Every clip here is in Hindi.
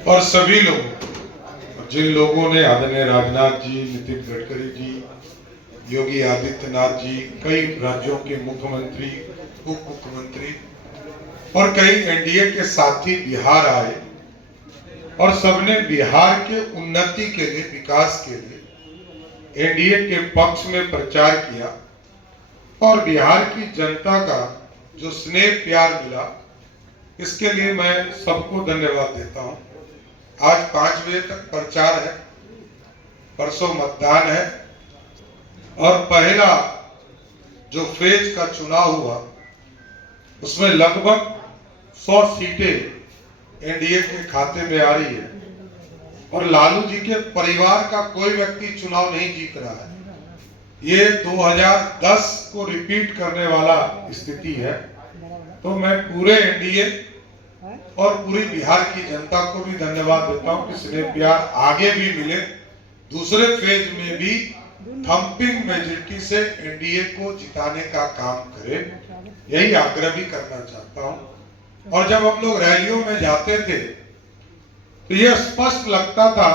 और सभी लोगों, जिन लोगों ने आदरणीय राजनाथ जी, नितिन गडकरी जी, योगी आदित्यनाथ जी, कई राज्यों के मुख्यमंत्री, उप मुख्यमंत्री और कई एनडीए के साथी बिहार आए और सबने बिहार के उन्नति के लिए, विकास के लिए एनडीए के पक्ष में प्रचार किया और बिहार की जनता का जो स्नेह प्यार मिला, इसके लिए मैं सबको धन्यवाद देता हूं। आज 5 बजे तक प्रचार है, परसों मतदान है और पहला जो फेज का चुनाव हुआ उसमें लगभग 100 सीटें एनडीए के खाते में आ रही है और लालू जी के परिवार का कोई व्यक्ति चुनाव नहीं जीत रहा है। ये 2010 को रिपीट करने वाला स्थिति है। तो मैं पूरे एनडीए और पूरी बिहार की जनता को भी धन्यवाद देता हूं कि स्नेह प्यार आगे भी मिले, दूसरे फेज में भी थंपिंग मेजॉरिटी से एनडीए को जिताने का काम करे, यही आग्रह भी करना चाहता हूं। और जब हम लोग रैलियों में जाते थे तो यह स्पष्ट लगता था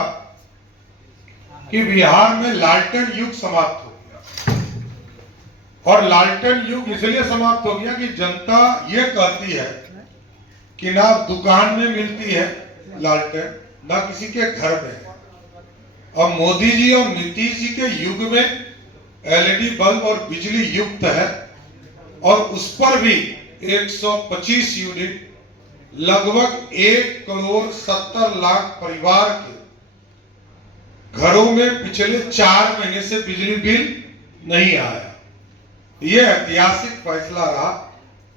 कि बिहार में लालटेन युग समाप्त हो गया। और लालटेन युग इसलिए समाप्त हो गया कि जनता यह कहती है कि ना दुकान में मिलती है लालटेन, ना किसी के घर में। और मोदी जी और नीतीश जी के युग में एलईडी बल्ब और बिजली युक्त है और उस पर भी 125 यूनिट, लगभग 1,70,00,000 परिवार के घरों में पिछले 4 महीने से बिजली बिल नहीं आया। यह ऐतिहासिक फैसला रहा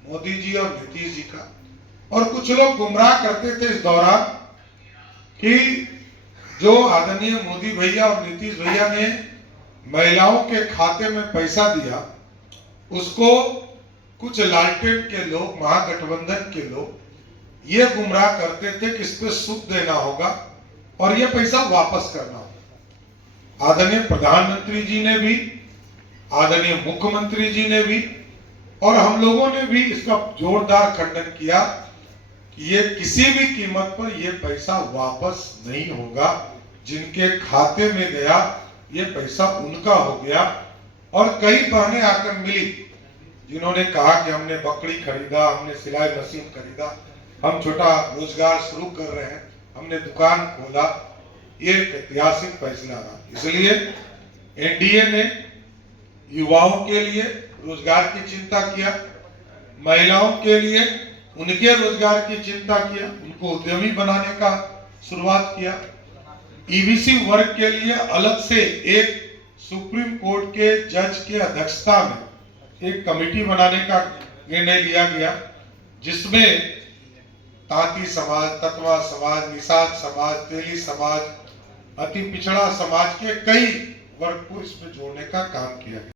मोदी जी और नीतीश जी का। और कुछ लोग गुमराह करते थे इस दौरान कि जो आदरणीय मोदी भैया और नीतीश भैया ने महिलाओं के खाते में पैसा दिया, उसको कुछ लालटेन के लोग, महागठबंधन के लोग ये गुमराह करते थे कि इस पे सूद देना होगा और ये पैसा वापस करना होगा। आदरणीय प्रधानमंत्री जी ने भी, आदरणीय मुख्यमंत्री जी ने भी और हम लोगों ने भी इसका जोरदार खंडन किया कि ये किसी भी कीमत पर ये पैसा वापस नहीं होगा। जिनके खाते में गया ये पैसा उनका हो गया। और कई बहनें आकर मिली जिन्होंने कहा कि हमने बकरी खरीदा, हमने सिलाई मशीन खरीदा, हम छोटा रोजगार शुरू कर रहे हैं, हमने दुकान खोला। ये एक ऐतिहासिक फैसला रहा। इसलिए एनडीए ने युवाओं के लिए रोजगार की चिंता किया, महिलाओं के लिए उनके रोजगार की चिंता किया, उनको उद्यमी बनाने का शुरुआत किया। ईबीसी वर्ग के लिए अलग से एक सुप्रीम कोर्ट के जज के अध्यक्षता में एक कमेटी बनाने का निर्णय लिया गया, जिसमें तांती समाज, तत्वा समाज, निषाद समाज, तेली समाज, अति पिछड़ा समाज के कई वर्ग को इसमें जोड़ने का काम किया गया।